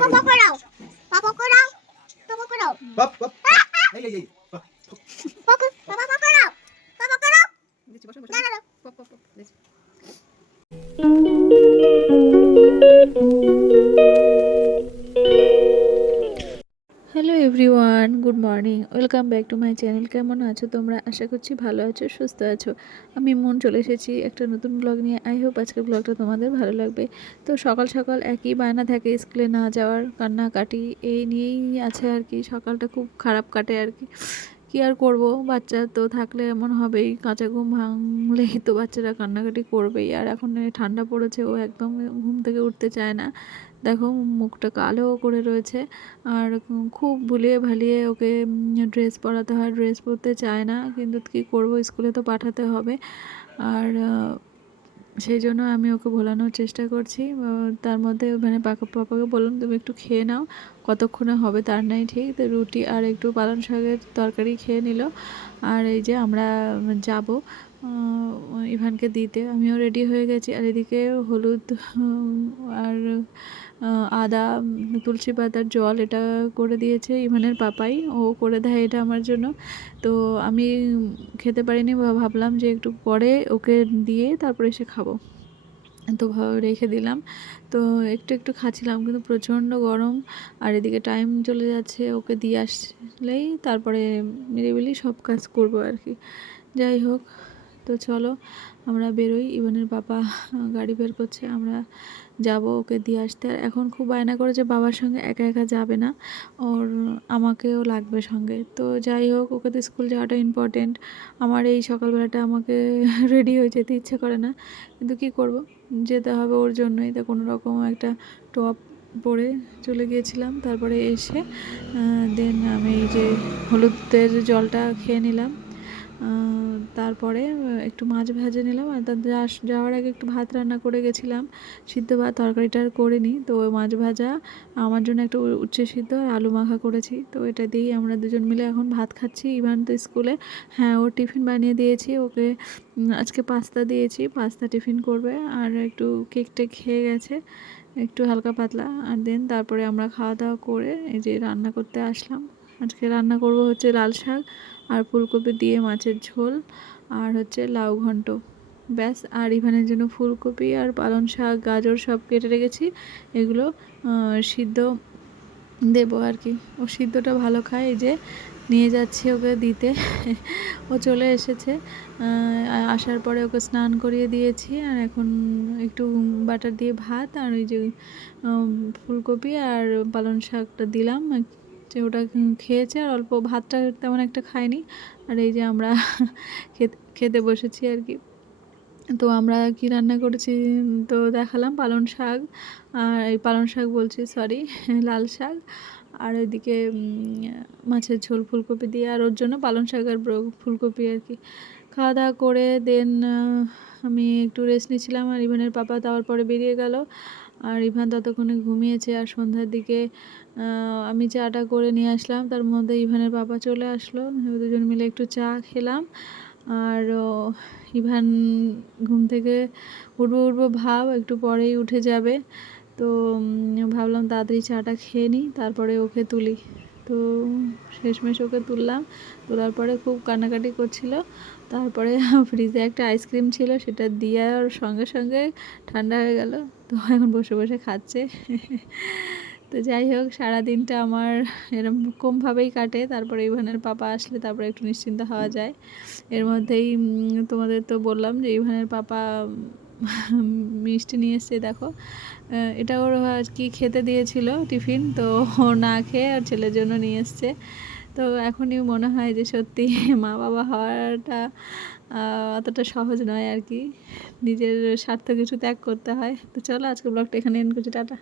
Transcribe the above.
পকড়াও পকড়াও পকড়াও pop pop এই পকড়াও পকড়াও দিচ্ছি বসো না না পপ পপ পপ দিচ্ছি। Hello everyone, good morning, welcome back to my channel. কেমন আছো তোমরা? আশা করছি ভালো আছো, সুস্থ আছো। আমি মন চলে এসেছি একটা নতুন ব্লগ নিয়ে। আই হোপ আজকের ব্লগটা তোমাদের ভালো লাগবে। তো সকাল সকাল একই বায়না থাকে, স্কুলে না যাওয়ার, কান্নাকাটি এই নিয়েই আছে আর কি। সকালটা খুব খারাপ কাটে আর কি। কী আর করবো, বাচ্চা তো থাকলে এমন হবেই। কাঁচা ঘুম ভাঙলেই তো বাচ্চারা কান্নাকাটি করবেই। আর এখন ঠান্ডা পড়েছে, ও একদম ঘুম থেকে উঠতে চায় না। দেখো মুখটা কালো করে রয়েছে। আর খুব ভুলিয়ে ভালিয়ে ওকে ড্রেস পরাতে হয়, ড্রেস পরতে চায় না, কিন্তু কী করবো, স্কুলে তো পাঠাতে হবে। আর সেই জন্য আমি ওকে ভোলানোর চেষ্টা করছি। তার মধ্যে মানে পাপাকে বললাম তুমি একটু খেয়ে নাও, কতক্ষণে হবে তার নাই ঠিক। তো রুটি আর একটু পালং শাকের তরকারি খেয়ে নিল। আর এই যে আমরা যাব ইভানকে দিতে। আমিও রেডি হয়ে গেছি। আর এদিকে হলুদ আর আদা, তুলসী পাতার জল এটা করে দিয়েছে ইভানের পাপাই, ও করে দেয় এটা আমার জন্য। তো আমি খেতে পারিনি, ভাবলাম যে একটু পরে ওকে দিয়ে তারপরে এসে খাবো, তো রেখে দিলাম। তো একটু একটু খাচ্ছিলাম, কিন্তু প্রচণ্ড গরম। আর এদিকে টাইম চলে যাচ্ছে, ওকে দিয়ে আসলেই তারপরে নিরিবিলি সব কাজ করব আর কি। যাই হোক, তো চলো আমরা বেরোই। ইভানের বাবা গাড়ি বের করছে, আমরা যাব ওকে দিয়ে আসতে। আর এখন খুব বায়না করেছে বাবার সঙ্গে একা একা যাবে না, ওর আমাকেও লাগবে সঙ্গে। তো যাই হোক, ওকে তো স্কুল যাওয়াটা ইম্পর্টেন্ট। আমার এই সকালবেলাটা আমাকে রেডি হয়ে যেতে ইচ্ছে করে না, কিন্তু কি করব, যেতে হবে ওর জন্যই। তো কোনো রকম একটা টপ পরে চলে গিয়েছিলাম। তারপরে এসে দেন আমি এই যে হলুদের জলটা খেয়ে নিলাম। তারপরে একটু মাছ ভেজে নিলাম। আর যাওয়ার আগে একটু ভাত রান্না করে গেছিলাম, সিদ্ধ ভাত, তরকারিটা আর করিনি। তো ওই মাছ ভাজা, আমার জন্য একটা উচ্ছে সিদ্ধ আর আলু মাখা করেছি। তো এটা দিয়েই আমরা দুজন মিলে এখন ভাত খাচ্ছি। ইভান তো স্কুলে, হ্যাঁ, ওর টিফিন বানিয়ে দিয়েছি ওকে। আজকে পাস্তা দিয়েছি, পাস্তা টিফিন করবে। আর একটু কেকটা খেয়ে গেছে, একটু হালকা পাতলা। আর দেন তারপরে আমরা খাওয়া দাওয়া করে এই যে রান্না করতে আসলাম। আজকে রান্না করব হচ্ছে লাল শাক আর ফুলকপি দিয়ে মাছের ঝোল, আর হচ্ছে লাউ ঘন্ট, ব্যাস। আর ইভানের জন্য ফুলকপি আর পালং শাক, গাজর সব কেটে রেখেছি, এগুলো সিদ্ধ দেবো আর কি। ও সিদ্ধটা ভালো খায়। এই যে নিয়ে যাচ্ছি ওকে দিতে, ও চলে এসেছে। আসার পরে ওকে স্নান করিয়ে দিয়েছি। আর এখন একটু বাটার দিয়ে ভাত আর ওই যে ফুলকপি আর পালং শাকটা দিলাম, যে ওটা খেয়েছে। আর অল্প ভাতটা তেমন একটা খায়নি। আর এই যে আমরা খেতে বসেছি আর কি। তো আমরা কি রান্না করেছি তো দেখালাম, পালং শাক, আর এই পালং শাক বলছি, সরি, লাল শাক। আর ওইদিকে মাছের ঝোল ফুলকপি দিয়ে, আর ওর জন্য পালং শাক আর ফুলকপি আর কি। খাওয়া দাওয়া করে দেন আমি একটু রেস্ট নিচ্ছিলাম। আর ইভানের পাপা তারপরে পরে বেরিয়ে গেল। আর ইভান ততক্ষণে ঘুমিয়েছে। আর সন্ধ্যার দিকে আমি চাটা করে নিয়ে আসলাম, তার মধ্যে ইভানের পাপা চলে আসলো। দুজন মিলে একটু চা খেলাম। আর ইভান ঘুম থেকে উঠবো ভাব, একটু পরেই উঠে যাবে। তো ভাবলাম তাড়াতাড়ি চাটা খেয়ে নিই, তারপরে ওকে তুলি। তো শেষমেশ ওকে তুললাম। তোলার পরে খুব কান্নাকাটি করছিল। তারপরে ফ্রিজে একটা আইসক্রিম ছিল, সেটা দিয়ে আর সঙ্গে সঙ্গে ঠান্ডা হয়ে গেল। তো এখন বসে বসে খাচ্ছে। তো যাই হোক, সারাদিনটা আমার এরকমভাবেই কাটে। তারপরে ইভানের পাপা আসলে তারপরে একটু নিশ্চিন্ত হওয়া যায়। এর মধ্যেই তোমাদের তো বললাম যে ইভানের পাপা মিষ্টি নিয়ে এসছে, দেখো। এটা ওর আর কি খেতে দিয়েছিল টিফিন, তো ও না খেয়ে আর ছেলের জন্য নিয়ে এসছে। তো এখনই মনে হয় যে সত্যি মা বাবা হওয়াটা অতটা সহজ নয় আর কি, নিজের স্বার্থ কিছু ত্যাগ করতে হয়। তো চলো আজকে ব্লগটা এখানে এন্ড করছি, টাটা।